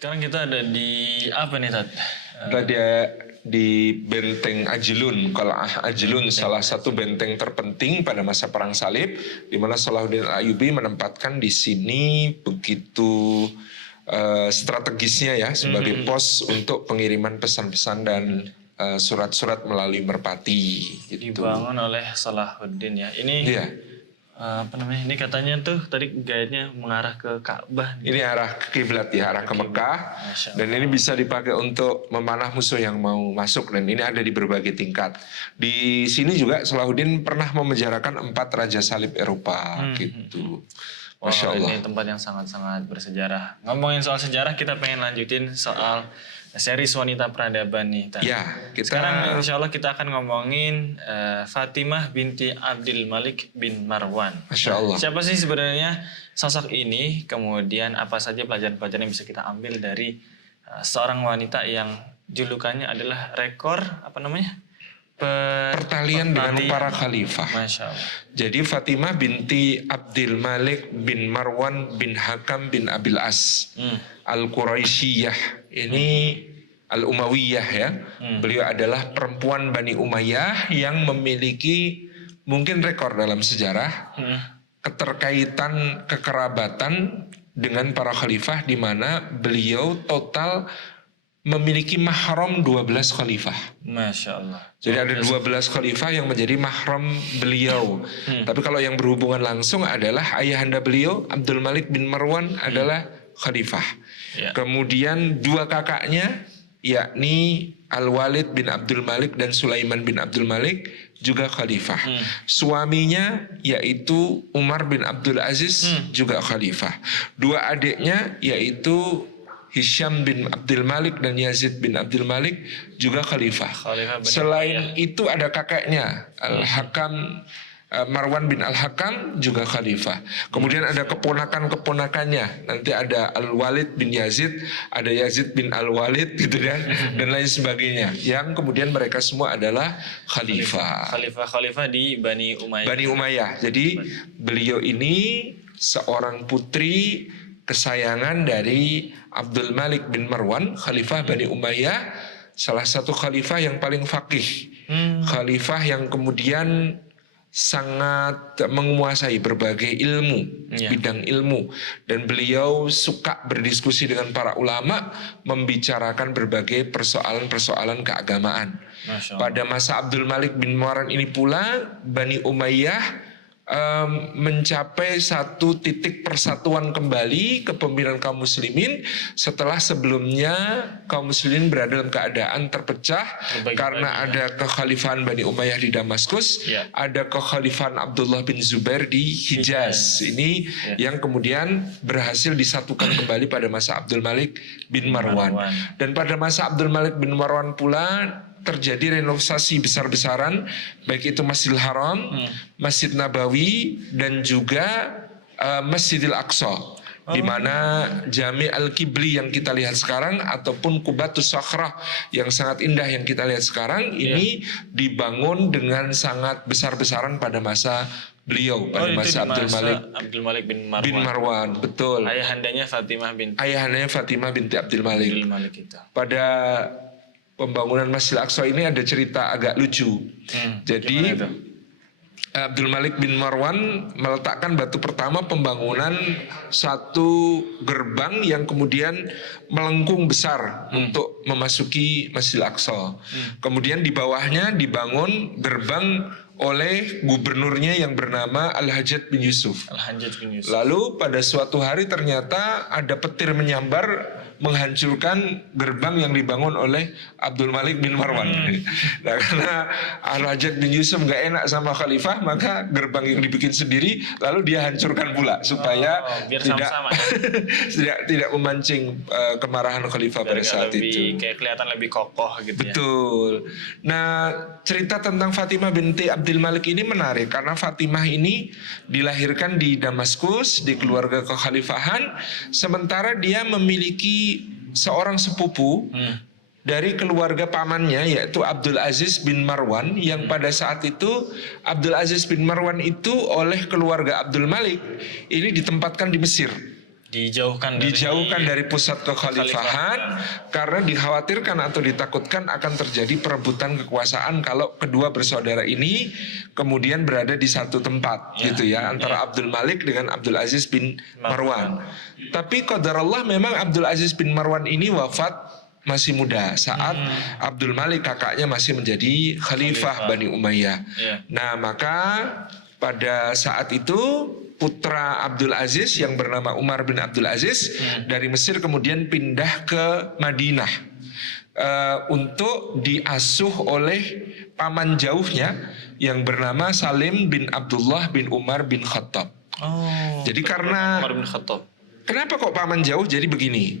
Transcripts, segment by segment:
Sekarang kita ada di apa nih, Tat? Tadi di benteng Ajilun. Kalau Ajilun salah satu benteng terpenting pada masa Perang Salib, di mana Salahuddin Al-Ayyubi menempatkan di sini begitu strategisnya ya sebagai pos untuk pengiriman pesan-pesan dan surat-surat melalui merpati. Gitu. Dibangun oleh Salahuddin ya. Ini Iya. apa namanya? Ini katanya tuh tadi guide-nya mengarah ke Ka'bah. Ini arah ke kiblat ya, arah ke Mekah. Dan ini bisa dipakai untuk memanah musuh yang mau masuk. Dan ini ada di berbagai tingkat. Di sini juga Salahuddin pernah memenjarakan 4 raja salib Eropa gitu. Masya Allah. Ini tempat yang sangat-sangat bersejarah. Ngomongin soal sejarah, kita pengen lanjutin soal series wanita peradaban nih. Ya, Sekarang insya Allah kita akan ngomongin Fatimah binti Abdul Malik bin Marwan. Masya Allah. Siapa sih sebenarnya sosok ini? Kemudian apa saja pelajaran-pelajaran yang bisa kita ambil dari seorang wanita yang julukannya adalah rekor apa namanya? Pertalian dengan para khalifah. Masya Allah. Jadi Fatimah binti Abdul Malik bin Marwan bin Hakam bin Abil As Al-Quraisyiyah. Ini Al-Umayyah ya. Beliau adalah perempuan Bani Umayyah yang memiliki mungkin rekor dalam sejarah keterkaitan kekerabatan dengan para khalifah, di mana beliau total memiliki mahram 12 khalifah. Masya Allah. Jadi ada 12 khalifah yang menjadi mahram beliau. Tapi kalau yang berhubungan langsung adalah ayahanda beliau, Abdul Malik bin Marwan adalah khalifah. Ya. Kemudian 2 kakaknya, yakni Al-Walid bin Abdul Malik dan Sulaiman bin Abdul Malik juga khalifah. Suaminya yaitu Umar bin Abdul Aziz juga khalifah. 2 adiknya yaitu Hisham bin Abdul Malik dan Yazid bin Abdul Malik juga khalifah. Selain itu ada kakeknya Al-Hakam, Marwan bin Al-Hakam juga khalifah. Kemudian ada keponakan-keponakannya. Nanti ada Al-Walid bin Yazid, ada Yazid bin Al-Walid gitu kan, dan lain sebagainya. Yang kemudian mereka semua adalah khalifah. Khalifah di Bani Umayyah. Bani Umayyah. Jadi beliau ini seorang putri kesayangan dari Abdul Malik bin Marwan, khalifah Bani Umayyah, salah satu khalifah yang paling faqih. Khalifah yang kemudian sangat menguasai berbagai ilmu, bidang ilmu, dan beliau suka berdiskusi dengan para ulama, membicarakan berbagai persoalan-persoalan keagamaan. Pada masa Abdul Malik bin Marwan ini pula Bani Umayyah mencapai satu titik persatuan kembali kepemimpinan kaum muslimin setelah sebelumnya kaum muslimin berada dalam keadaan terpecah karena ada kekhalifahan Bani Umayyah di Damaskus, ada kekhalifahan Abdullah bin Zubair di Hijaz. Ini yang kemudian berhasil disatukan kembali pada masa Abdul Malik bin Marwan. Dan pada masa Abdul Malik bin Marwan pula terjadi renovasi besar-besaran, baik itu Masjidil Haram, Masjid Nabawi, dan juga Masjidil Aqsa, di mana Jami Al-Qibli yang kita lihat sekarang ataupun Qubatus Sakhrah yang sangat indah yang kita lihat sekarang ini dibangun dengan sangat besar-besaran pada masa beliau, pada masa Abdul Malik bin Marwan. Betul. Ayahandanya Fatimah binti Abdul Malik. Pada pembangunan Masjid Al-Aqsa ini ada cerita agak lucu. Jadi Abdul Malik bin Marwan meletakkan batu pertama pembangunan satu gerbang yang kemudian melengkung besar untuk memasuki Masjid Al-Aqsa. Kemudian di bawahnya dibangun gerbang oleh gubernurnya yang bernama Al-Hajjaj bin Yusuf. Lalu pada suatu hari ternyata ada petir menyambar menghancurkan gerbang yang dibangun oleh Abdul Malik bin Marwan. Nah, karena Al-Hajjaj bin Yusuf gak enak sama khalifah, maka gerbang yang dibikin sendiri lalu dia hancurkan pula supaya tidak memancing kemarahan khalifah pada saat itu. Kayak kelihatan lebih kokoh gitu. Betul. Nah, cerita tentang Fatimah binti Abdul Malik ini menarik karena Fatimah ini dilahirkan di Damaskus di keluarga kekhalifahan, sementara dia memiliki seorang sepupu dari keluarga pamannya yaitu Abdul Aziz bin Marwan, yang pada saat itu Abdul Aziz bin Marwan itu oleh keluarga Abdul Malik ini ditempatkan di Mesir. dijauhkan dari pusat kekhalifahan karena dikhawatirkan atau ditakutkan akan terjadi perebutan kekuasaan kalau kedua bersaudara ini kemudian berada di satu tempat gitu ya, antara Abdul Malik dengan Abdul Aziz bin Marwan. Tapi qadarullah memang Abdul Aziz bin Marwan ini wafat masih muda saat Abdul Malik kakaknya masih menjadi khalifah Bani Umayyah. Nah, maka pada saat itu putra Abdul Aziz yang bernama Umar bin Abdul Aziz dari Mesir kemudian pindah ke Madinah untuk diasuh oleh paman jauhnya yang bernama Salim bin Abdullah bin Umar bin Khattab. Jadi karena Umar bin Khattab. Kenapa kok paman jauh? Jadi begini,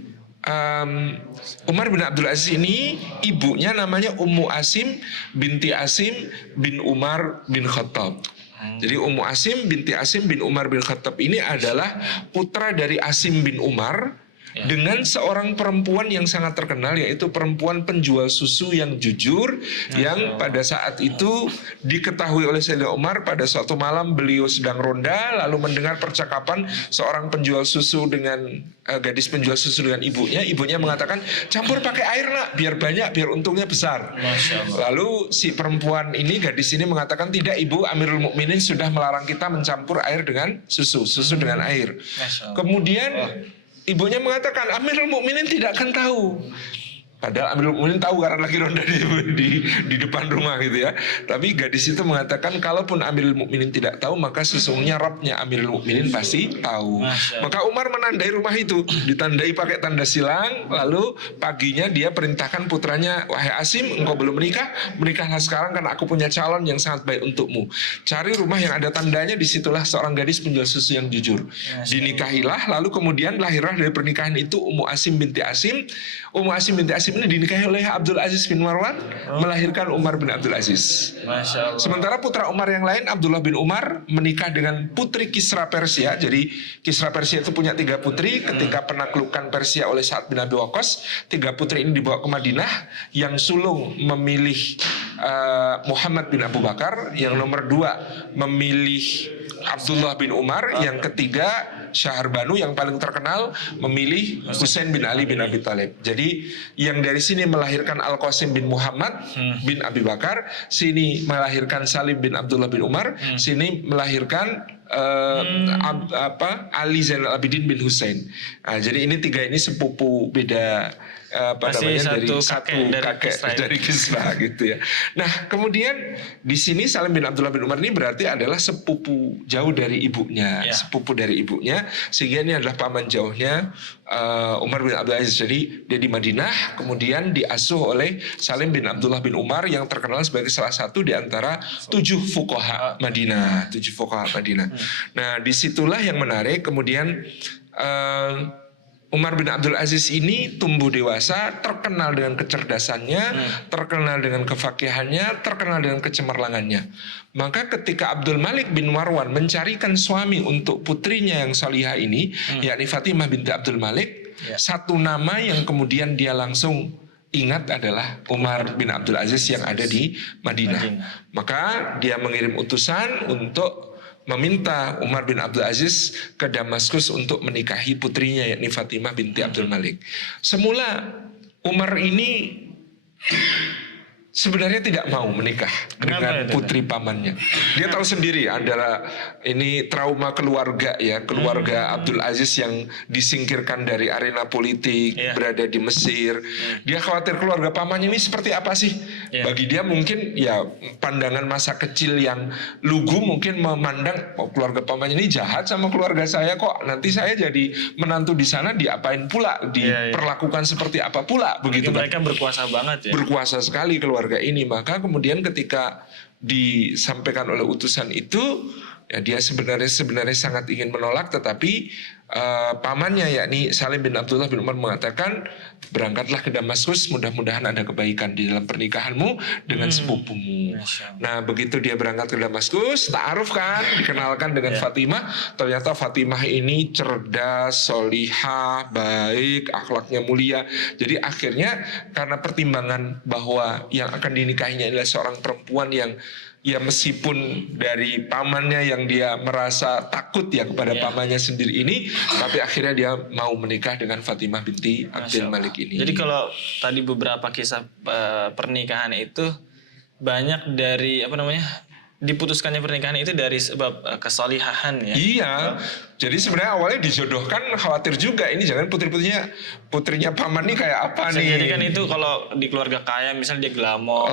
Umar bin Abdul Aziz ini ibunya namanya Ummu Asim binti Asim bin Umar bin Khattab. Jadi Ummu Asim binti Asim bin Umar bin Khattab ini adalah putra dari Asim bin Umar dengan seorang perempuan yang sangat terkenal, yaitu perempuan penjual susu yang jujur, yang pada saat itu diketahui oleh Sayyidina Umar. Pada suatu malam beliau sedang ronda lalu mendengar percakapan seorang penjual susu dengan gadis penjual susu dengan ibunya. Ibunya mengatakan, campur pakai air nak, biar banyak, biar untungnya besar. Lalu si perempuan ini, gadis ini mengatakan, tidak ibu, Amirul Mukminin sudah melarang kita mencampur air dengan susu dengan air. Kemudian ibunya mengatakan, Amirul Mukminin tidak akan tahu. Padahal Amirul Mukminin tahu karena lagi ronda di depan rumah gitu ya. Tapi gadis itu mengatakan, kalaupun Amirul Mukminin tidak tahu, maka sesungguhnya Rabbnya Amirul Mukminin pasti tahu. Maka Umar menandai rumah itu, ditandai pakai tanda silang. Lalu paginya dia perintahkan putranya, wahai Asim, engkau belum menikah, menikahlah sekarang karena aku punya calon yang sangat baik untukmu. Cari rumah yang ada tandanya, disitulah seorang gadis penjual susu yang jujur. Dinikahilah, lalu kemudian lahirlah dari pernikahan itu Ummu Asim binti Asim. Ummu Asim binti Asim ini dinikahi oleh Abdul Aziz bin Marwan, melahirkan Umar bin Abdul Aziz. Sementara putra Umar yang lain, Abdullah bin Umar, menikah dengan putri Kisra Persia. Jadi Kisra Persia itu punya 3 putri. Ketika penaklukan Persia oleh Sa'ad bin Abi Waqqas, 3 putri ini dibawa ke Madinah. Yang sulung memilih Muhammad bin Abu Bakar, yang nomor 2 memilih Abdullah bin Umar, yang ketiga Syahrbanu yang paling terkenal memilih Husain bin Ali bin Abi Thalib. Jadi yang dari sini melahirkan Al-Qasim bin Muhammad bin Abi Bakar, sini melahirkan Salim bin Abdullah bin Umar, sini melahirkan Ali Zainal Abidin bin Husain. Nah, jadi ini 3 ini sepupu beda dari satu kakek dari Kisra gitu ya. Nah, kemudian di sini Salim bin Abdullah bin Umar ini berarti adalah sepupu jauh dari ibunya, sepupu dari ibunya, sehingga ini adalah paman jauhnya Umar bin Abdul Aziz. Jadi dia di Madinah, kemudian diasuh oleh Salim bin Abdullah bin Umar yang terkenal sebagai salah satu di antara 7 fuqaha Madinah, 7 fuqaha Madinah. Nah, disitulah yang menarik. Kemudian Umar bin Abdul Aziz ini tumbuh dewasa, terkenal dengan kecerdasannya, terkenal dengan kefakihannya, terkenal dengan kecemerlangannya. Maka ketika Abdul Malik bin Marwan mencarikan suami untuk putrinya yang salihah ini, yakni Fatimah binti Abdul Malik, satu nama yang kemudian dia langsung ingat adalah Umar bin Abdul Aziz yang ada di Madinah. Maka dia mengirim utusan untuk meminta Umar bin Abdul Aziz ke Damaskus untuk menikahi putrinya yakni Fatimah binti Abdul Malik. Semula Umar ini sebenarnya tidak mau menikah dengan putri pamannya. Dia tahu sendiri adalah ini trauma keluarga ya, keluarga Abdul Aziz yang disingkirkan dari arena politik, berada di Mesir. Dia khawatir keluarga pamannya ini seperti apa sih? Bagi dia mungkin ya pandangan masa kecil yang lugu, mungkin memandang keluarga pamannya ini jahat sama keluarga saya, kok nanti saya jadi menantu di sana diapain pula, diperlakukan seperti apa pula begitu. Mereka berkuasa banget ya. Berkuasa sekali keluarga ini. Maka kemudian ketika disampaikan oleh utusan itu, ya dia sebenarnya sangat ingin menolak, tetapi pamannya yakni Salim bin Abdullah bin Umar mengatakan, berangkatlah ke Damaskus, mudah-mudahan ada kebaikan di dalam pernikahanmu dengan sepupumu. Nah, begitu dia berangkat ke Damaskus, ta'aruf kan, dikenalkan dengan Fatimah. Ternyata Fatimah ini cerdas, solihah, baik, akhlaknya mulia. Jadi akhirnya karena pertimbangan bahwa yang akan dinikahinya adalah seorang perempuan yang ya meskipun dari pamannya yang dia merasa takut ya kepada pamannya sendiri ini, tapi akhirnya dia mau menikah dengan Fatimah binti Abdul Malik ini. Jadi kalau tadi beberapa kisah pernikahan itu banyak dari diputuskannya pernikahan itu dari sebab kesolihahan ya. Iya, jadi sebenarnya awalnya dijodohkan khawatir juga ini jangan putrinya paman nih kayak apa nih. Jadi kan itu kalau di keluarga kaya misalnya dia glamor.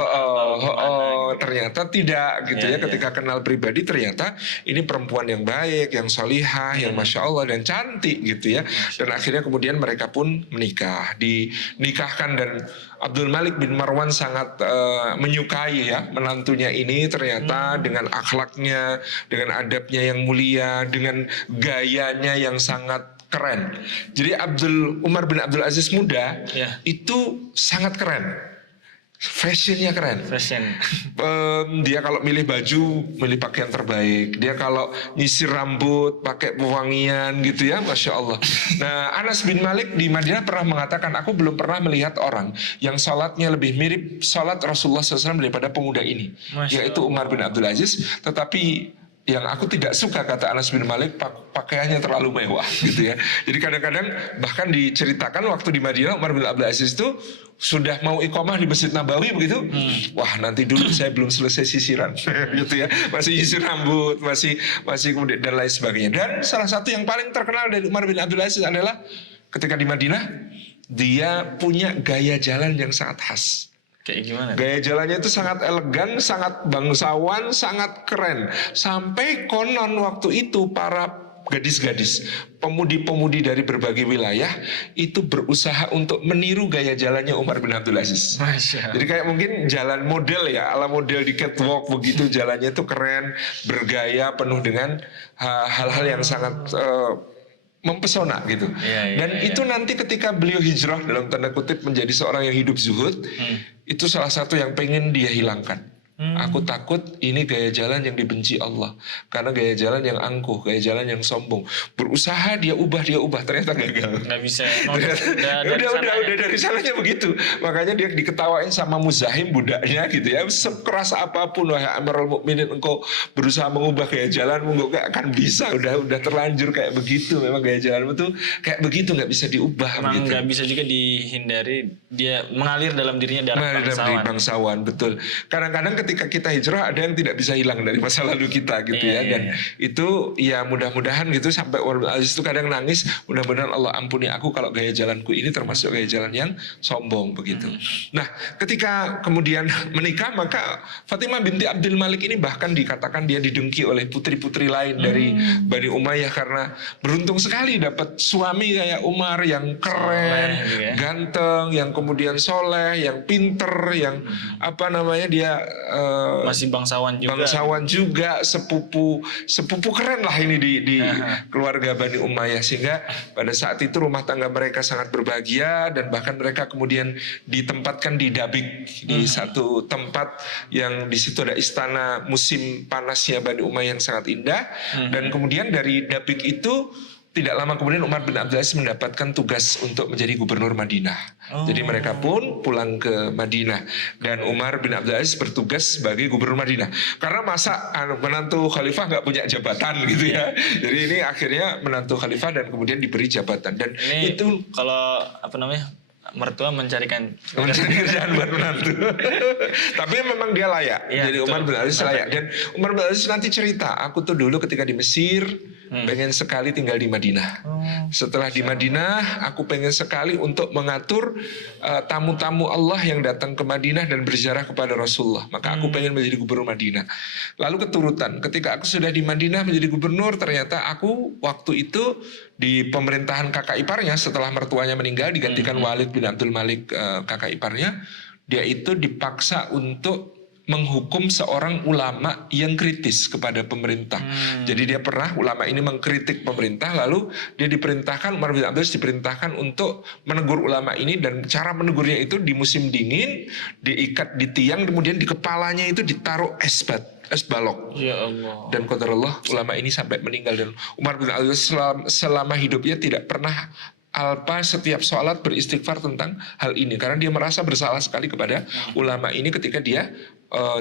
Ternyata tidak gitu ya. Ketika kenal pribadi ternyata ini perempuan yang baik, yang solihah, yang masya Allah dan cantik gitu ya. Dan akhirnya kemudian mereka pun dinikahkan dan Abdul Malik bin Marwan sangat menyukai ya menantunya ini ternyata dengan akhlaknya, dengan adabnya yang mulia, dengan gayanya yang sangat keren. Jadi Umar bin Abdul Aziz muda itu sangat keren. Fashionnya keren. Dia kalau milih baju, milih pakaian terbaik. Dia kalau nyisir rambut, pakai pewangian gitu ya, masya Allah. Nah, Anas bin Malik di Madinah pernah mengatakan, aku belum pernah melihat orang yang salatnya lebih mirip salat Rasulullah SAW daripada pemuda ini, yaitu Umar bin Abdul Aziz. Tetapi yang aku tidak suka, kata Anas bin Malik, pakaiannya terlalu mewah gitu ya. Jadi kadang-kadang bahkan diceritakan waktu di Madinah Umar bin Abdul Aziz itu sudah mau iqamah di Masjid Nabawi begitu. Wah, nanti dulu saya belum selesai sisiran gitu ya. Masih sisir rambut, masih kemudian dan lain sebagainya. Dan salah satu yang paling terkenal dari Umar bin Abdul Aziz adalah ketika di Madinah dia punya gaya jalan yang sangat khas. Kayak gimana? Gaya jalannya itu sangat elegan, sangat bangsawan, sangat keren. Sampai konon waktu itu para gadis-gadis, pemudi-pemudi dari berbagai wilayah itu berusaha untuk meniru gaya jalannya Umar bin Abdul Aziz. Jadi kayak mungkin jalan model ya, ala model di catwalk begitu, jalannya itu keren, bergaya, penuh dengan hal-hal yang sangat mempesona gitu. Dan itu nanti ketika beliau hijrah dalam tanda kutip menjadi seorang yang hidup zuhud, itu salah satu yang pengen dia hilangkan. Aku takut ini gaya jalan yang dibenci Allah, karena gaya jalan yang angkuh, gaya jalan yang sombong. Berusaha dia ubah, ternyata gagal. Nggak bisa. Udah dari sananya begitu. Makanya dia diketawain sama Muzahim budaknya gitu ya. Sekeras apapun wahai Amirul Mukminin engkau berusaha mengubah gaya jalanmu, engkau gak akan bisa. Udah terlanjur kayak begitu. Memang gaya jalanmu tuh kayak begitu, nggak bisa diubah. Memang gitu. Nggak bisa juga dihindari. Dia mengalir dalam dirinya darah bangsawan. Betul. Kadang-kadang ketika kita hijrah ada yang tidak bisa hilang dari masa lalu kita gitu dan itu ya mudah-mudahan gitu sampai Umar bin Aziz itu kadang nangis, mudah-mudahan Allah ampuni aku kalau gaya jalanku ini termasuk gaya jalan yang sombong begitu. Nah, ketika kemudian menikah maka Fatimah binti Abdul Malik ini bahkan dikatakan dia didengki oleh putri-putri lain dari Bani Umayyah karena beruntung sekali dapat suami kayak Umar yang keren, ganteng, yang kemudian soleh, yang pinter, yang dia masih bangsawan juga, sepupu keren lah ini di keluarga Bani Umayyah, sehingga pada saat itu rumah tangga mereka sangat berbahagia dan bahkan mereka kemudian ditempatkan di Dabik, di satu tempat yang di situ ada istana musim panasnya Bani Umayyah yang sangat indah. Dan kemudian dari Dabik itu tidak lama kemudian Umar bin Abdul Aziz mendapatkan tugas untuk menjadi gubernur Madinah. Jadi mereka pun pulang ke Madinah dan Umar bin Abdul Aziz bertugas sebagai gubernur Madinah. Karena masa menantu khalifah nggak punya jabatan gitu ya. Jadi ini akhirnya menantu khalifah dan kemudian diberi jabatan. Dan ini itu kalau mertua mencarikan kerjaan buat menantu. Tapi memang dia layak. Jadi Umar bin Abdul Aziz layak. Dan Umar bin Abdul Aziz nanti cerita, aku tuh dulu ketika di Mesir pengen sekali tinggal di Madinah. Setelah di Madinah, aku pengen sekali untuk mengatur tamu-tamu Allah yang datang ke Madinah dan berziarah kepada Rasulullah. Maka aku pengen menjadi gubernur Madinah. Lalu keturutan, ketika aku sudah di Madinah menjadi gubernur, ternyata aku waktu itu di pemerintahan kakak iparnya setelah mertuanya meninggal digantikan Walid bin Abdul Malik, kakak iparnya. Dia itu dipaksa untuk menghukum seorang ulama yang kritis kepada pemerintah. Jadi dia pernah, ulama ini mengkritik pemerintah, lalu dia diperintahkan, Umar bin Abdul Aziz diperintahkan untuk menegur ulama ini, dan cara menegurnya itu di musim dingin, diikat di tiang, kemudian di kepalanya itu ditaruh es balok. Ya Allah. Dan qadarullah ulama ini sampai meninggal. Dan Umar bin Abdul Aziz selama hidupnya tidak pernah setiap sholat beristighfar tentang hal ini, karena dia merasa bersalah sekali kepada ulama ini ketika dia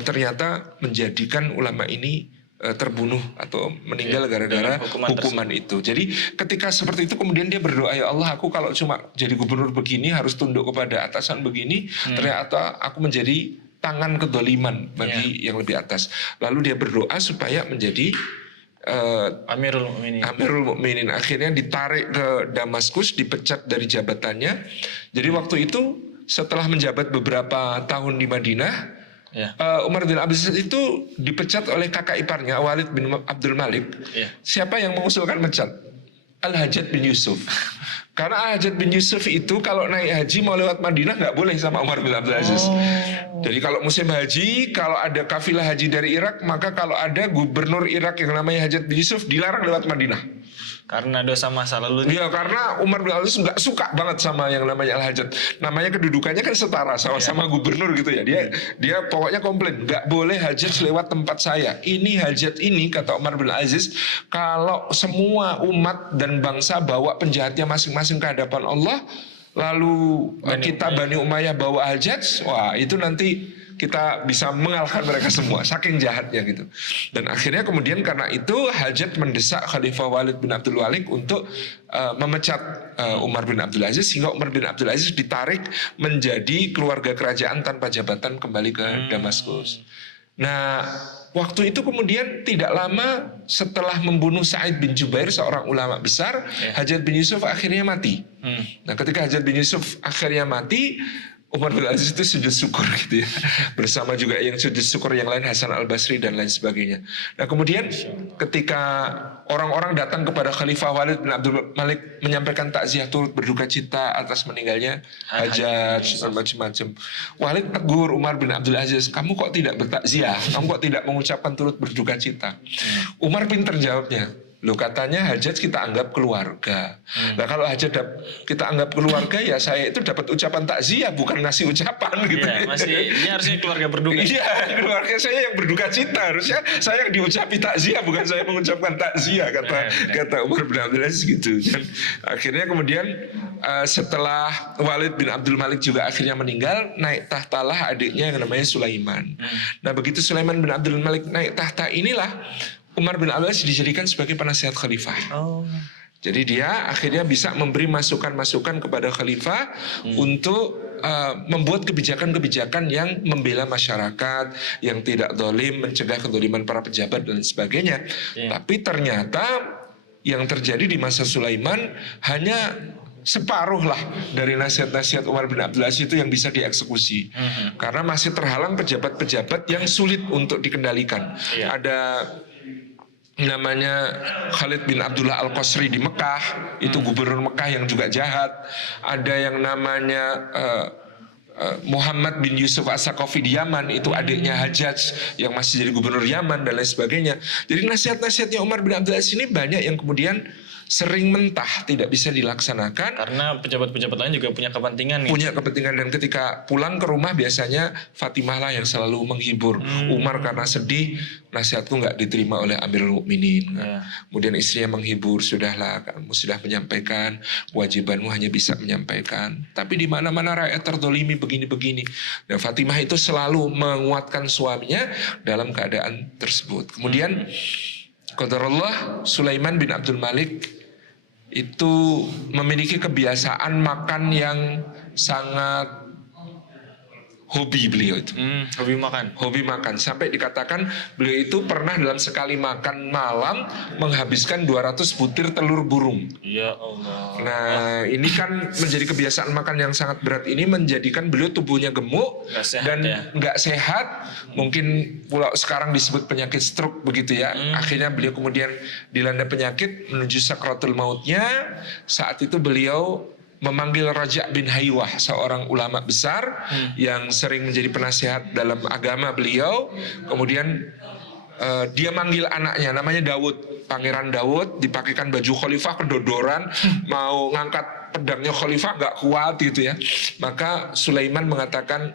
ternyata menjadikan ulama ini terbunuh atau meninggal gara-gara hukuman itu. Jadi ketika seperti itu kemudian dia berdoa, ya Allah, aku kalau cuma jadi gubernur begini harus tunduk kepada atasan begini, ternyata aku menjadi tangan kedoliman bagi yang lebih atas. Lalu dia berdoa supaya menjadi Amirul Mukminin. Akhirnya ditarik ke Damaskus, dipecat dari jabatannya. Jadi waktu itu setelah menjabat beberapa tahun di Madinah, Umar bin Abdul Aziz itu dipecat oleh kakak iparnya Walid bin Abdul Malik. Siapa yang mengusulkan pecat? Al-Hajjaj bin Yusuf. Karena Al-Hajjaj bin Yusuf itu kalau naik haji mau lewat Madinah nggak boleh sama Umar bin Abdul Aziz. Jadi kalau musim haji, kalau ada kafilah haji dari Irak, maka kalau ada gubernur Irak yang namanya Hajjaj bin Yusuf dilarang lewat Madinah. Karena dosa masa lalu. Iya, karena Umar bin Abdul Aziz nggak suka banget sama yang namanya Al-Hajjaj. Namanya kedudukannya kan setara, sama-sama gubernur gitu ya. Dia pokoknya komplain, nggak boleh Hajjaj lewat tempat saya. Ini Hajjaj ini, kata Umar bin Aziz, kalau semua umat dan bangsa bawa penjahatnya masing-masing ke hadapan Allah, lalu kita Bani Umayyah bawa Hajjaj, wah itu nanti kita bisa mengalahkan mereka semua, saking jahatnya gitu. Dan akhirnya kemudian karena itu Hajjaj mendesak Khalifah Walid bin Abdul Malik untuk memecat Umar bin Abdul Aziz, sehingga Umar bin Abdul Aziz ditarik menjadi keluarga kerajaan tanpa jabatan kembali ke Damaskus. Nah, waktu itu kemudian tidak lama setelah membunuh Sa'id bin Jubair, seorang ulama besar, Hajjaj bin Yusuf akhirnya mati. Nah, ketika Hajjaj bin Yusuf akhirnya mati, Umar bin Aziz itu sujud syukur gitu ya. Bersama juga yang sujud syukur yang lain, Hasan al-Basri dan lain sebagainya. Nah kemudian ketika orang-orang datang kepada Khalifah Walid bin Abdul Malik menyampaikan takziah turut berduka cita atas meninggalnya Hajjaj dan macam-macam, Walid tegur Umar bin Abdul Aziz, kamu kok tidak bertakziah? Kamu kok tidak mengucapkan turut berduka cita? Umar pinter jawabnya, loh katanya Hajjaj kita anggap keluarga. Nah kalau Hajjaj kita anggap keluarga, ya saya itu dapat ucapan takziah, bukan ngasih ucapan gitu. Ini harusnya keluarga berduka. Iya, keluarga saya yang berduka cita, harusnya saya yang diucapi takziah, bukan saya mengucapkan takziah, kata Umar bin Abdul Aziz gitu. Dan akhirnya kemudian setelah Walid bin Abdul Malik juga akhirnya meninggal, naik tahtalah adiknya yang namanya Sulaiman. Nah begitu Sulaiman bin Abdul Malik naik tahta, inilah Umar bin Abdul Aziz dijadikan sebagai penasihat khalifah. Jadi dia akhirnya bisa memberi masukan-masukan kepada khalifah untuk membuat kebijakan-kebijakan yang membela masyarakat, yang tidak zalim, mencegah kezaliman para pejabat dan sebagainya. Tapi ternyata yang terjadi di masa Sulaiman hanya separuh lah dari nasihat-nasihat Umar bin Abdul Aziz itu yang bisa dieksekusi. Karena masih terhalang pejabat-pejabat yang sulit untuk dikendalikan. Ada namanya Khalid bin Abdullah Al-Qasri di Mekah, itu gubernur Mekah yang juga jahat. Ada yang namanya Muhammad bin Yusuf As-Saqafi di Yaman, itu adiknya Hajjaj yang masih jadi gubernur Yaman dan lain sebagainya. Jadi nasihat-nasihatnya Umar bin Abdul Aziz ini banyak yang kemudian sering mentah, tidak bisa dilaksanakan. Karena pejabat-pejabat lain juga punya kepentingan nih. Punya kepentingan, dan ketika pulang ke rumah biasanya Fatimah lah yang selalu menghibur. Umar karena sedih, nasihatku nggak diterima oleh Amirul Mukminin. Kemudian istrinya menghibur, sudahlah kamu sudah menyampaikan, kewajibanmu hanya bisa menyampaikan. Tapi di mana-mana rakyat terdolimi begini-begini. Dan Fatimah itu selalu menguatkan suaminya dalam keadaan tersebut. Kemudian qadarullah, Sulaiman bin Abdul Malik itu memiliki kebiasaan makan yang sangat hobi beliau itu. Hobi makan. Sampai dikatakan beliau itu pernah dalam sekali makan malam menghabiskan 200 butir telur burung. Ya Allah. Nah, ini kan menjadi kebiasaan makan yang sangat berat ini menjadikan beliau tubuhnya gemuk dan nggak sehat. Mungkin pula sekarang disebut penyakit stroke begitu ya. Akhirnya beliau kemudian dilanda penyakit menuju sakratul mautnya. Saat itu beliau memanggil Raja' bin Haywah, seorang ulama besar yang sering menjadi penasihat dalam agama beliau. Kemudian dia manggil anaknya, namanya Daud, Pangeran Daud, dipakaikan baju khalifah, kedodoran, mau ngangkat pedangnya khalifah nggak kuat gitu ya. Maka Sulaiman mengatakan,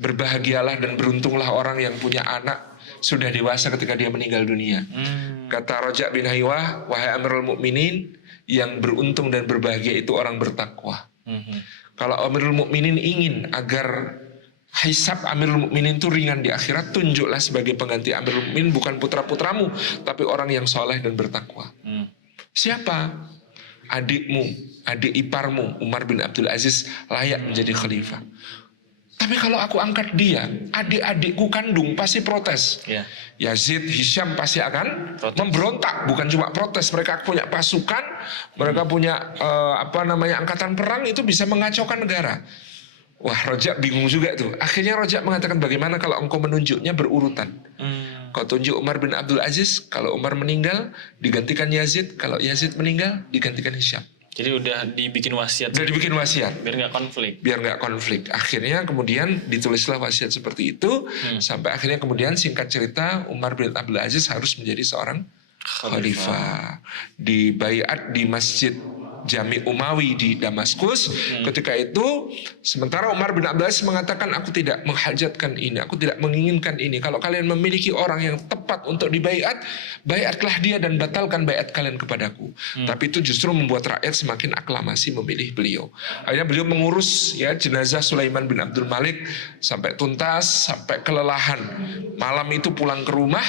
berbahagialah dan beruntunglah orang yang punya anak sudah dewasa ketika dia meninggal dunia. Kata Raja' bin Haywah, wahai Amirul Mukminin, yang beruntung dan berbahagia itu orang bertakwa. Kalau Amirul Mukminin ingin agar hisab Amirul Mukminin itu ringan di akhirat, tunjuklah sebagai pengganti Amirul Mukminin bukan putra-putramu, tapi orang yang soleh dan bertakwa. Siapa? Adikmu, adik iparmu Umar bin Abdul Aziz layak menjadi khalifah. Tapi kalau aku angkat dia, adik-adikku kandung pasti protes. Yazid, Hisham pasti akan memberontak. Bukan cuma protes, mereka punya pasukan, mereka punya angkatan perang, itu bisa mengacaukan negara. Wah, Rojak bingung juga tuh. Akhirnya Rojak mengatakan, bagaimana kalau engkau menunjuknya berurutan? Kau tunjuk Umar bin Abdul Aziz, kalau Umar meninggal digantikan Yazid, kalau Yazid meninggal digantikan Hisham. Jadi udah dibikin wasiat. Udah dibikin wasiat. Biar nggak konflik. Biar nggak konflik. Akhirnya kemudian ditulislah wasiat seperti itu, sampai akhirnya kemudian singkat cerita Umar bin Abdul Aziz harus menjadi seorang khalifah. Di baiat di Masjid Jami Umawi di Damaskus. Ketika itu, sementara Umar bin Abdul Aziz mengatakan, aku tidak menghajatkan ini, aku tidak menginginkan ini. Kalau kalian memiliki orang yang tepat untuk dibaiat, baiatlah dia dan batalkan baiat kalian kepadaku. Tapi itu justru membuat rakyat semakin aklamasi memilih beliau. Akhirnya beliau mengurus ya jenazah Sulaiman bin Abdul Malik sampai tuntas, sampai kelelahan. Malam itu pulang ke rumah,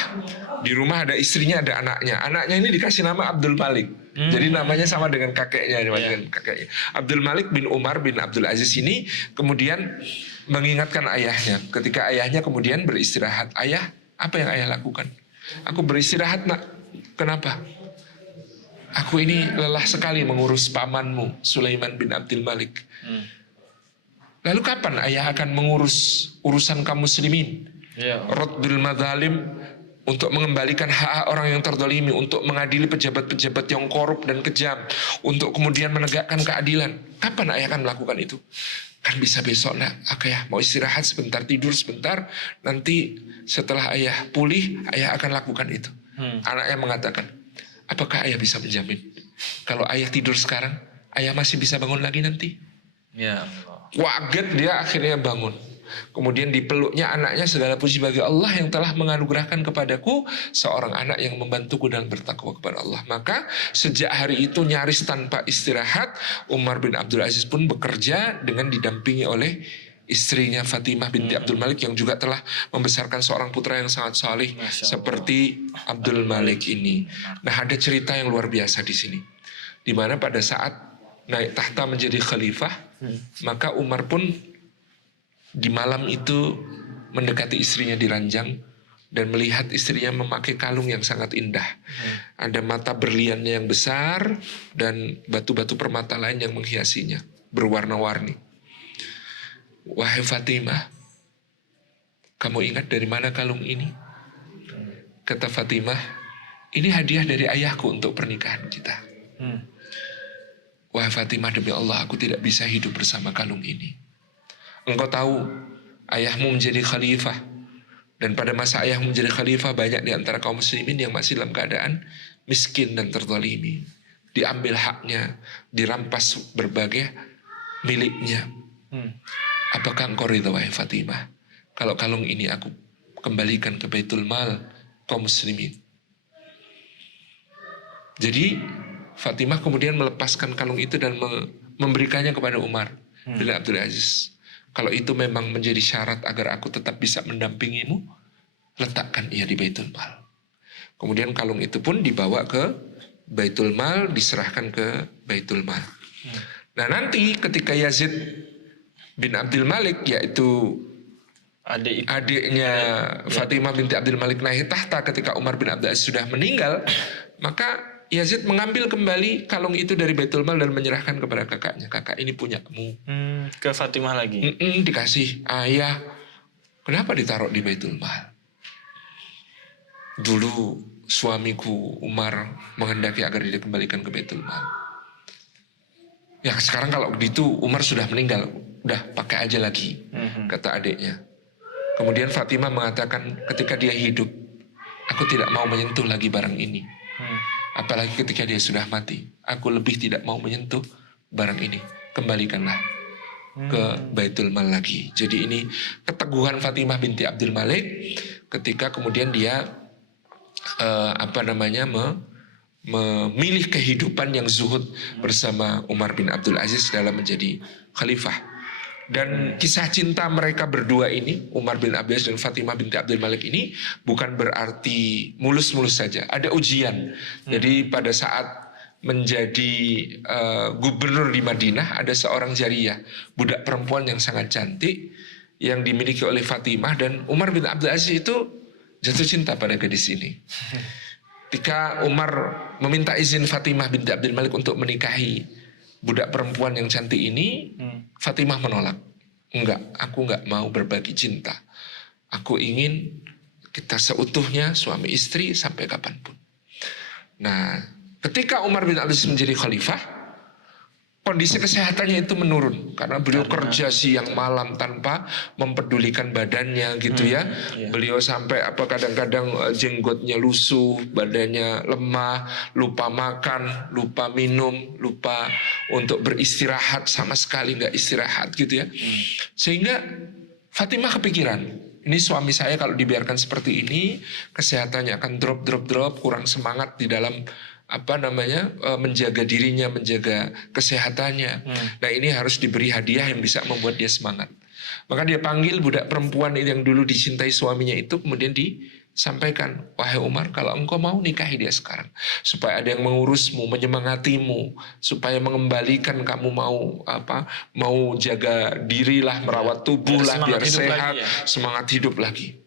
di rumah ada istrinya, ada anaknya. Anaknya ini dikasih nama Abdul Malik. Jadi namanya sama dengan kakeknya, dengan kakeknya. Abdul Malik bin Umar bin Abdul Aziz ini kemudian mengingatkan ayahnya. Ketika ayahnya kemudian beristirahat, ayah, apa yang ayah lakukan? Aku beristirahat, nak. Kenapa? Aku ini lelah sekali mengurus pamanmu Sulaiman bin Abdul Malik. Lalu kapan ayah akan mengurus urusan kaum muslimin? Raddul madzalim, untuk mengembalikan hak orang yang terdolimi, untuk mengadili pejabat-pejabat yang korup dan kejam, untuk kemudian menegakkan keadilan. Kapan ayah akan melakukan itu? Kan bisa besok, nak. Ayah mau istirahat sebentar, tidur sebentar, nanti setelah ayah pulih, ayah akan lakukan itu. Anaknya mengatakan, apakah ayah bisa menjamin kalau ayah tidur sekarang, ayah masih bisa bangun lagi nanti? Ya. Kaget dia, akhirnya bangun. Kemudian dipeluknya anaknya, segala puji bagi Allah yang telah menganugerahkan kepadaku seorang anak yang membantuku dalam bertakwa kepada Allah. Maka sejak hari itu nyaris tanpa istirahat, Umar bin Abdul Aziz pun bekerja dengan didampingi oleh istrinya Fatimah binti Abdul Malik yang juga telah membesarkan seorang putra yang sangat saleh seperti Abdul Malik ini. Nah, ada cerita yang luar biasa di sini, di mana pada saat naik tahta menjadi khalifah, maka Umar pun di malam itu mendekati istrinya di ranjang dan melihat istrinya memakai kalung yang sangat indah. Ada mata berliannya yang besar dan batu-batu permata lain yang menghiasinya, berwarna-warni. Wahai Fatimah, kamu ingat dari mana kalung ini? Kata Fatimah, ini hadiah dari ayahku untuk pernikahan kita. Wahai Fatimah, demi Allah aku tidak bisa hidup bersama kalung ini. Engkau tahu ayahmu menjadi khalifah, dan pada masa ayahmu menjadi khalifah banyak di antara kaum muslimin yang masih dalam keadaan miskin dan terzalimi. Diambil haknya, dirampas berbagai miliknya. Apakah engkau ridha, wahai Fatimah, kalau kalung ini aku kembalikan ke Baitul Mal kaum muslimin? Jadi Fatimah kemudian melepaskan kalung itu dan memberikannya kepada Umar bin Abdul Aziz. Kalau itu memang menjadi syarat agar aku tetap bisa mendampingimu, letakkan ia di Baitul Mal. Kemudian kalung itu pun dibawa ke Baitul Mal, diserahkan ke Baitul Mal. Nah, nanti ketika Yazid bin Abdul Malik, yaitu adiknya Fatimah binti Abdul Malik naik tahta ketika Umar bin Abdul Aziz sudah meninggal, maka Yazid mengambil kembali kalung itu dari Baitul Mal dan menyerahkan kepada kakaknya. Kakak, ini punyamu. Ke Fatimah lagi? Dikasih. Ayah, kenapa ditaruh di Baitul Mal? Dulu suamiku Umar menghendaki agar dikembalikan ke Baitul Mal. Ya sekarang kalau begitu Umar sudah meninggal, udah pakai aja lagi, kata adiknya. Kemudian Fatimah mengatakan, ketika dia hidup, aku tidak mau menyentuh lagi barang ini. Apalagi ketika dia sudah mati, aku lebih tidak mau menyentuh barang ini. Kembalikanlah ke Baitul Mal lagi. Jadi ini keteguhan Fatimah binti Abdul Malik ketika kemudian dia memilih kehidupan yang zuhud bersama Umar bin Abdul Aziz dalam menjadi khalifah. Dan kisah cinta mereka berdua ini, Umar bin Abdul Aziz dan Fatimah binti Abdul Malik ini, bukan berarti mulus-mulus saja. Ada ujian. Jadi pada saat menjadi gubernur di Madinah, ada seorang jariyah, budak perempuan yang sangat cantik, yang dimiliki oleh Fatimah, dan Umar bin Abdul Aziz itu jatuh cinta pada gadis ini. Ketika Umar meminta izin Fatimah binti Abdul Malik untuk menikahi budak perempuan yang cantik ini, Fatimah menolak. Enggak, aku enggak mau berbagi cinta. Aku ingin kita seutuhnya suami istri sampai kapanpun. Nah, ketika Umar bin Abdul Aziz menjadi khalifah, kondisi kesehatannya itu menurun karena beliau kerja siang malam tanpa mempedulikan badannya gitu ya. Beliau sampai kadang-kadang jenggotnya lusuh, badannya lemah, lupa makan, lupa minum, lupa untuk beristirahat, sama sekali nggak istirahat gitu ya. Sehingga Fatimah kepikiran, ini suami saya kalau dibiarkan seperti ini, kesehatannya akan drop, kurang semangat di dalam menjaga dirinya, menjaga kesehatannya. Nah, ini harus diberi hadiah yang bisa membuat dia semangat. Maka dia panggil budak perempuan yang dulu dicintai suaminya itu, kemudian disampaikan, wahai Umar, kalau engkau mau nikahi dia sekarang, supaya ada yang mengurusmu, menyemangatimu, supaya mengembalikan kamu mau jaga dirilah, merawat tubuh lah, biar sehat, semangat hidup lagi.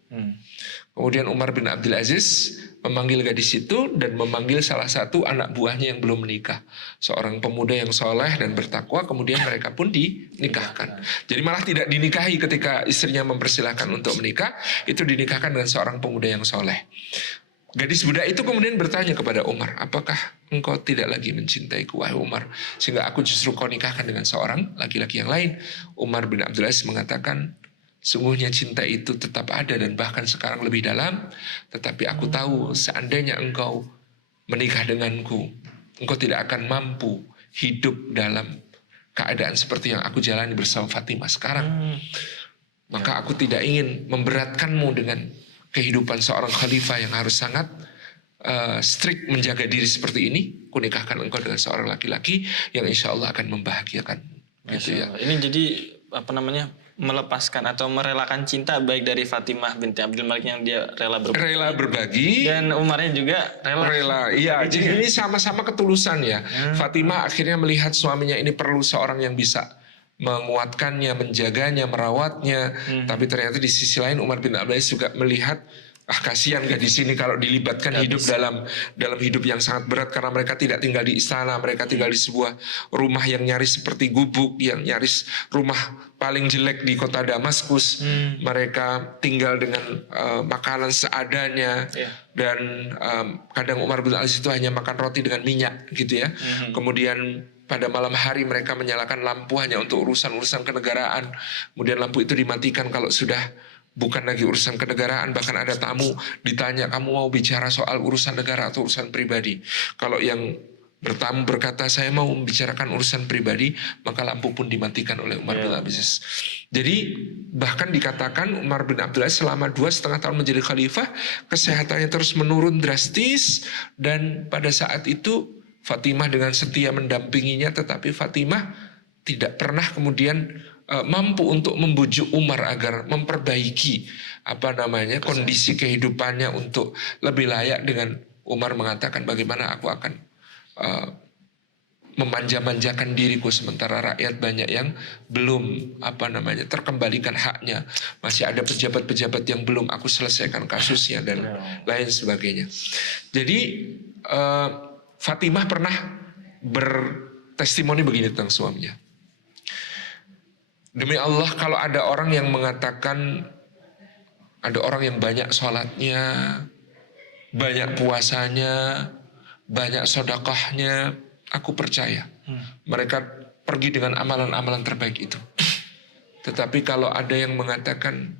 Kemudian Umar bin Abdul Aziz memanggil gadis itu dan memanggil salah satu anak buahnya yang belum menikah, seorang pemuda yang soleh dan bertakwa. Kemudian mereka pun dinikahkan. Jadi malah tidak dinikahi ketika istrinya mempersilahkan untuk menikah, itu dinikahkan dengan seorang pemuda yang soleh. Gadis budak itu kemudian bertanya kepada Umar, apakah engkau tidak lagi mencintaiku, wahai Umar, sehingga aku justru kau nikahkan dengan seorang laki-laki yang lain? Umar bin Abdul Aziz mengatakan, sungguhnya cinta itu tetap ada dan bahkan sekarang lebih dalam. Tetapi aku tahu seandainya engkau menikah denganku, engkau tidak akan mampu hidup dalam keadaan seperti yang aku jalani bersama Fatimah sekarang. Maka aku tidak ingin memberatkanmu dengan kehidupan seorang khalifah yang harus sangat strict menjaga diri seperti ini. Ku nikahkan engkau dengan seorang laki-laki yang insya Allah akan membahagiakan. Gitu ya. Ini jadi melepaskan atau merelakan cinta baik dari Fatimah binti Abdul Malik yang dia rela berbagi dan Umarnya juga rela. Iya, jadi ini sama-sama ketulusan ya. Fatimah akhirnya melihat suaminya ini perlu seorang yang bisa menguatkannya, menjaganya, merawatnya. Tapi ternyata di sisi lain Umar bin Abdul Aziz juga melihat, kasihan gadis ini kalau dilibatkan hidup dalam hidup yang sangat berat, karena mereka tidak tinggal di istana, mereka tinggal di sebuah rumah yang nyaris seperti gubuk, yang nyaris rumah paling jelek di kota Damaskus. Mereka tinggal dengan makanan seadanya, dan kadang Umar bin Aziz itu hanya makan roti dengan minyak gitu ya. Kemudian pada malam hari mereka menyalakan lampu hanya untuk urusan-urusan kenegaraan. Kemudian lampu itu dimatikan kalau sudah bukan lagi urusan kenegaraan. Bahkan ada tamu ditanya, kamu mau bicara soal urusan negara atau urusan pribadi? Kalau yang bertamu berkata, saya mau membicarakan urusan pribadi, maka lampu pun dimatikan oleh Umar bin Abdul Aziz. Jadi bahkan dikatakan Umar bin Abdul Aziz selama 2,5 tahun menjadi khalifah, kesehatannya terus menurun drastis. Dan pada saat itu Fatimah dengan setia mendampinginya, tetapi Fatimah tidak pernah kemudian mampu untuk membujuk Umar agar memperbaiki kondisi kehidupannya untuk lebih layak. Dengan Umar mengatakan, bagaimana aku akan memanja-manjakan diriku sementara rakyat banyak yang belum terkembalikan haknya, masih ada pejabat-pejabat yang belum aku selesaikan kasusnya dan lain sebagainya. Jadi Fatimah pernah bertestimoni begini tentang suaminya. Demi Allah, kalau ada orang yang mengatakan ada orang yang banyak sholatnya, banyak puasanya, banyak sedekahnya, aku percaya mereka pergi dengan amalan-amalan terbaik itu. Tetapi kalau ada yang mengatakan,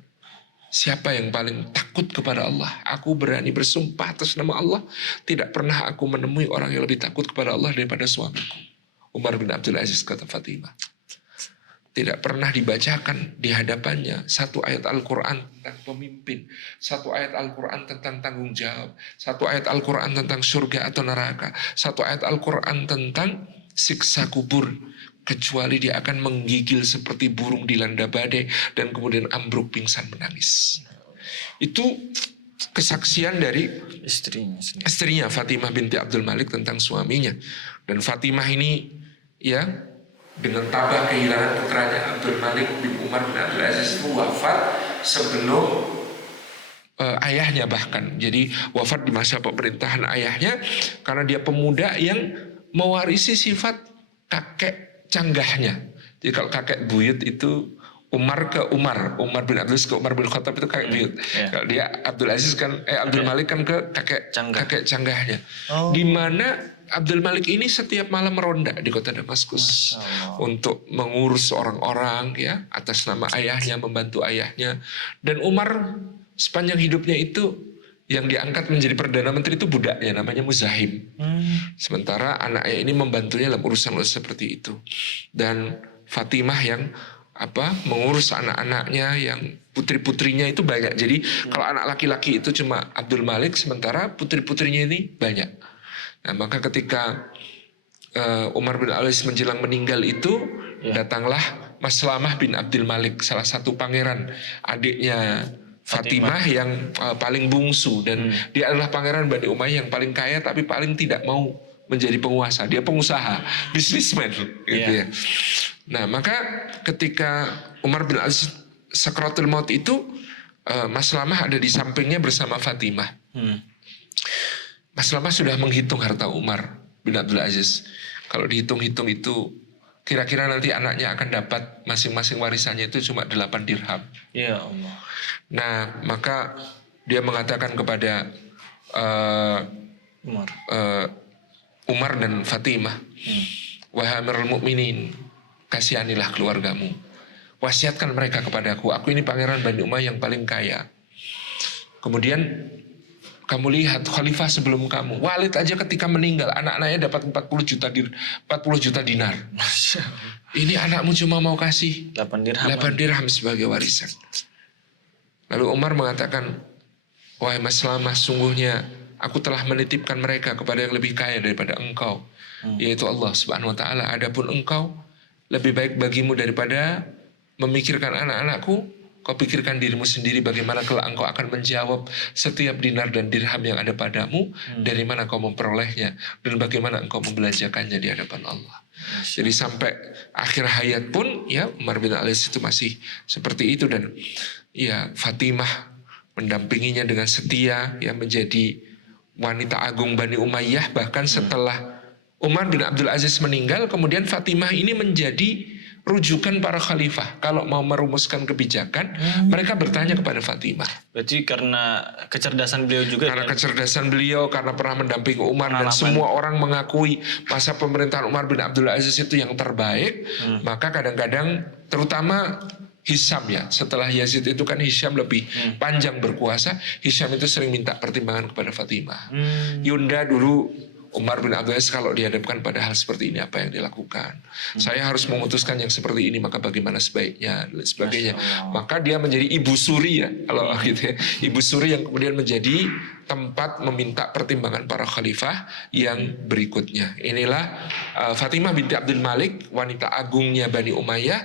siapa yang paling takut kepada Allah? Aku berani bersumpah atas nama Allah, tidak pernah aku menemui orang yang lebih takut kepada Allah daripada suamiku, Umar bin Abdul Aziz, kata Fatimah. Tidak pernah dibacakan di hadapannya satu ayat Al-Quran tentang pemimpin, satu ayat Al-Quran tentang tanggung jawab, satu ayat Al-Quran tentang surga atau neraka, satu ayat Al-Quran tentang siksa kubur. kecuali dia akan menggigil seperti burung dilanda badai dan kemudian ambruk pingsan menangis. Itu kesaksian dari istrinya Fatimah binti Abdul Malik tentang suaminya. Dan Fatimah ini ya dengan tabah kehilangan putranya Abdul Malik bin Umar bin Abdul Aziz itu wafat sebelum ayahnya bahkan. Jadi wafat di masa pemerintahan ayahnya karena dia pemuda yang mewarisi sifat kakek canggahnya. Jadi kalau kakek buyut itu Umar bin Abdul Aziz ke Umar bin Khattab itu kakek buyut. Kalau dia Abdul Aziz kan Abdul Malik kan ke kakek canggahnya. Di mana Abdul Malik ini setiap malam meronda di kota Damaskus untuk mengurus orang-orang ya atas nama ayahnya, membantu ayahnya. Dan Umar sepanjang hidupnya itu yang diangkat menjadi Perdana Menteri itu budaknya namanya Muzahim. Sementara anaknya ini membantunya dalam urusan seperti itu. Dan Fatimah yang mengurus anak-anaknya, yang putri-putrinya itu banyak. Jadi kalau anak laki-laki itu cuma Abdul Malik, sementara putri-putrinya ini banyak. Nah, maka ketika Umar bin Al-Aziz menjelang meninggal itu, datanglah Maslamah bin Abdul Malik, salah satu pangeran, adiknya Fatimah yang paling bungsu, dan dia adalah pangeran Bani Umayyah yang paling kaya tapi paling tidak mau menjadi penguasa. Dia pengusaha, bisnismen gitu ya. Nah, maka ketika Umar bin Aziz sakratul maut itu, Maslamah ada di sampingnya bersama Fatimah. Maslamah sudah menghitung harta Umar bin Abdul Aziz. Kalau dihitung-hitung itu kira-kira nanti anaknya akan dapat masing-masing warisannya itu cuma 8 dirham. Ya Allah. Nah, maka dia mengatakan kepada Umar dan Fatimah, wahai Amirul Mukminin, kasihanilah keluargamu, wasiatkan mereka kepadaku. Aku ini pangeran Bani Umayyah yang paling kaya. Kemudian kamu lihat khalifah sebelum kamu, Walid aja ketika meninggal anak-anaknya dapat 40 juta dinar. Ini anakmu cuma mau kasih 8 dirham sebagai warisan. Lalu Umar mengatakan, wahai Maslamah, sungguhnya aku telah menitipkan mereka kepada yang lebih kaya daripada engkau, yaitu Allah Subhanahu wa taala. Adapun engkau, lebih baik bagimu daripada memikirkan anak-anakku, kau pikirkan dirimu sendiri bagaimana kelak engkau akan menjawab setiap dinar dan dirham yang ada padamu, dari mana kau memperolehnya dan bagaimana engkau membelanjakannya di hadapan Allah. Jadi sampai akhir hayat pun ya Umar bin Al-Aziz itu masih seperti itu, dan ya Fatimah mendampinginya dengan setia, ya menjadi wanita agung Bani Umayyah. Bahkan setelah Umar bin Abdul Aziz meninggal, kemudian Fatimah ini menjadi rujukan para khalifah. Kalau mau merumuskan kebijakan, mereka bertanya kepada Fatimah. Berarti karena kecerdasan beliau juga. Karena kecerdasan beliau, karena pernah mendampingi Umar, dan semua orang mengakui masa pemerintahan Umar bin Abdul Aziz itu yang terbaik. Maka kadang-kadang, terutama Hisham ya, setelah Yazid itu kan Hisham lebih panjang berkuasa. Hisham itu sering minta pertimbangan kepada Fatimah. Yunda dulu Umar bin Abdul Aziz kalau dihadapkan pada hal seperti ini apa yang dilakukan? Saya harus memutuskan yang seperti ini, maka bagaimana sebaiknya dan sebagainya. Maka dia menjadi ibu suri ya, kalau gitu ya. Ibu suri yang kemudian menjadi tempat meminta pertimbangan para khalifah yang berikutnya. Inilah Fatimah binti Abdul Malik, wanita agungnya Bani Umayyah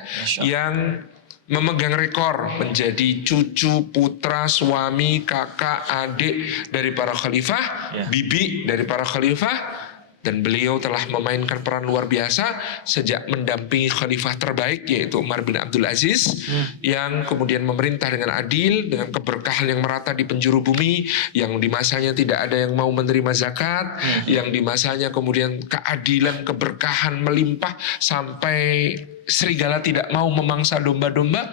yang memegang rekor menjadi cucu, putra, suami, kakak, adik dari para khalifah, bibi dari para khalifah. Dan beliau telah memainkan peran luar biasa sejak mendampingi khalifah terbaik, yaitu Umar bin Abdul Aziz, yang kemudian memerintah dengan adil, dengan keberkahan yang merata di penjuru bumi, yang di masanya tidak ada yang mau menerima zakat, yang di masanya kemudian keadilan, keberkahan melimpah sampai serigala tidak mau memangsa domba-domba,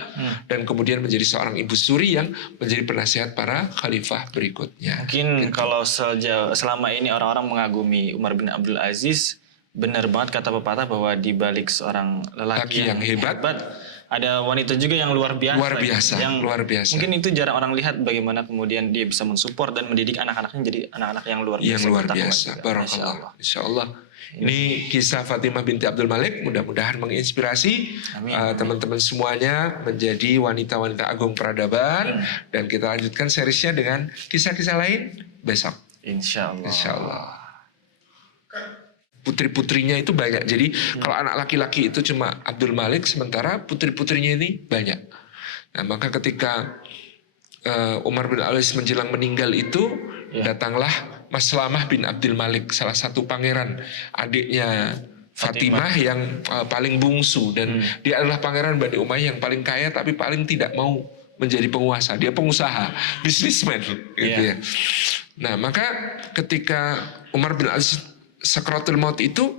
dan kemudian menjadi seorang ibu suri yang menjadi penasihat para khalifah berikutnya. Mungkin gitu. Kalau selama ini orang-orang mengagumi Umar bin Abdul Aziz, benar banget kata pepatah bahwa di balik seorang lelaki yang hebat ada wanita juga yang luar biasa. Luar biasa. Mungkin itu jarang orang lihat bagaimana kemudian dia bisa mensupport dan mendidik anak-anaknya jadi anak-anak yang luar biasa. Yang luar biasa. Barakallah. Insyaallah. Ini kisah Fatimah binti Abdul Malik, mudah-mudahan menginspirasi teman-teman semuanya menjadi wanita-wanita agung peradaban. Dan kita lanjutkan seriesnya dengan kisah-kisah lain besok. Insyaallah. Insyaallah. putri-putrinya itu banyak. Jadi kalau anak laki-laki itu cuma Abdul Malik, sementara putri-putrinya ini banyak. Nah, maka ketika Umar bin Abdul Aziz menjelang meninggal itu, datanglah Maslamah bin Abdul Malik, salah satu pangeran, adiknya Fatimah yang paling bungsu, dan dia adalah pangeran Bani Umayyah yang paling kaya tapi paling tidak mau menjadi penguasa. Dia pengusaha, bisnismen gitu ya. Nah, maka ketika Umar bin Aziz sakratul maut itu,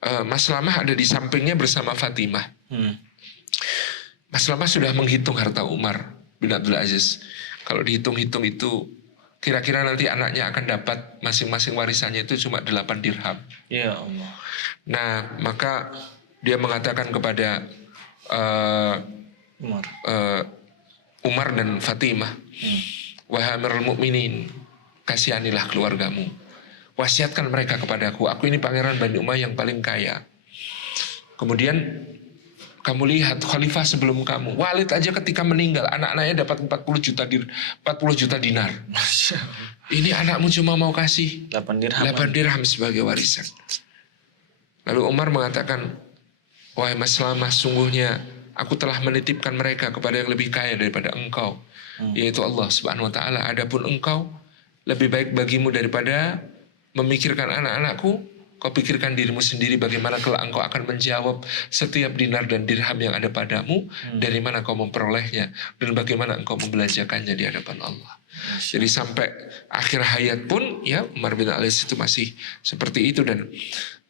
Maslamah ada di sampingnya bersama Fatimah. Maslamah sudah menghitung harta Umar bin Abdul Aziz. Kalau dihitung-hitung itu kira-kira nanti anaknya akan dapat masing-masing warisannya itu cuma 8 dirham. Ya Allah. Nah, maka dia mengatakan kepada Umar dan Fatimah, wahai Amirul Mukminin, kasihanilah keluargamu. Wasiatkan mereka kepadaku. Aku ini pangeran Bani Umayyah yang paling kaya. Kemudian kamu lihat khalifah sebelum kamu, Walid aja ketika meninggal anak-anaknya dapat 40 juta dinar. Ini anakmu cuma mau kasih 8 dirham sebagai warisan. Lalu Umar mengatakan, wahai Maslamah, sungguhnya aku telah menitipkan mereka kepada yang lebih kaya daripada engkau, yaitu Allah Subhanahu wa taala. Adapun engkau, lebih baik bagimu daripada memikirkan anak-anakku, kau pikirkan dirimu sendiri bagaimana kelak engkau akan menjawab setiap dinar dan dirham yang ada padamu, dari mana kau memperolehnya, dan bagaimana engkau membelanjakannya di hadapan Allah. Jadi sampai akhir hayat pun ya Umar bin Aziz itu masih seperti itu, dan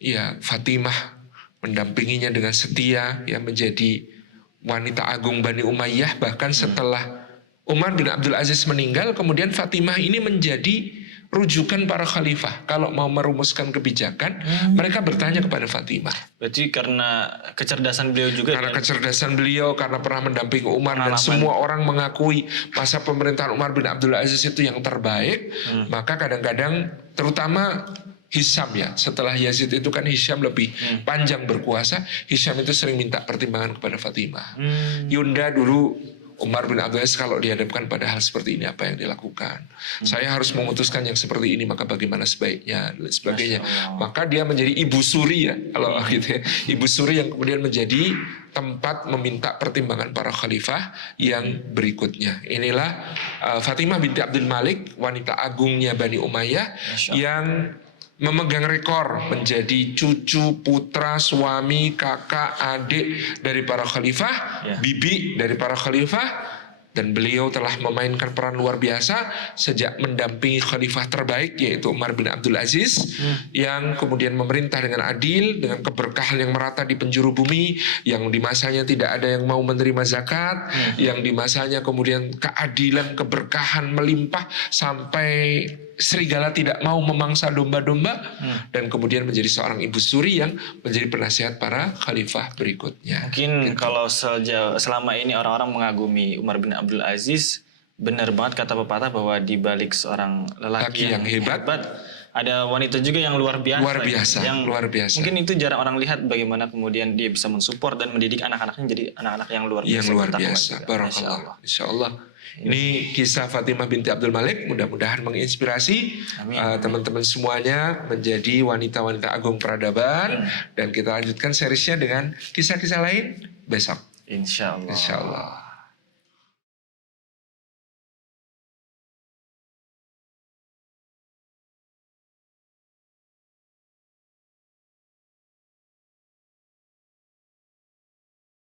ya Fatimah mendampinginya dengan setia, ya menjadi wanita agung Bani Umayyah. Bahkan setelah Umar bin Abdul Aziz meninggal, kemudian Fatimah ini menjadi rujukan para khalifah. Kalau mau merumuskan kebijakan, mereka bertanya kepada Fatimah. Berarti karena kecerdasan beliau juga. Karena kecerdasan beliau, karena pernah mendampingi Umar, dan semua orang mengakui masa pemerintahan Umar bin Abdul Aziz itu yang terbaik. Maka kadang-kadang, terutama Hisham ya, setelah Yazid itu kan Hisham lebih panjang berkuasa. Hisham itu sering minta pertimbangan kepada Fatimah. Yunda, dulu Umar bin Abdul Aziz kalau dihadapkan pada hal seperti ini apa yang dilakukan? Saya harus memutuskan yang seperti ini, maka bagaimana sebaiknya dan sebagainya. Maka dia menjadi ibu suri ya, kalau gitu ya. Ibu suri yang kemudian menjadi tempat meminta pertimbangan para khalifah yang berikutnya. Inilah Fatimah binti Abdul Malik, wanita agungnya Bani Umayyah, yang memegang rekor menjadi cucu, putra, suami, kakak, adik dari para khalifah, bibi dari para khalifah, dan beliau telah memainkan peran luar biasa sejak mendampingi khalifah terbaik yaitu Umar bin Abdul Aziz, yang kemudian memerintah dengan adil, dengan keberkahan yang merata di penjuru bumi, yang di masanya tidak ada yang mau menerima zakat, yang di masanya kemudian keadilan, keberkahan melimpah sampai serigala tidak mau memangsa domba-domba, dan kemudian menjadi seorang ibu suri yang menjadi penasihat para khalifah berikutnya. Mungkin kalau selama ini orang-orang mengagumi Umar bin Abdul Aziz, benar banget kata pepatah bahwa di balik seorang lelaki yang hebat, ada wanita juga yang luar biasa. Luar biasa. Mungkin itu jarang orang lihat bagaimana kemudian dia bisa mensupport dan mendidik anak-anaknya jadi anak-anak yang luar biasa. Yang luar biasa. Barakallah. Insyaallah. Ini kisah Fatimah binti Abdul Malik, mudah-mudahan menginspirasi teman-teman semuanya menjadi wanita-wanita agung peradaban, dan kita lanjutkan seriesnya dengan kisah-kisah lain besok. Insyaallah. Insyaallah.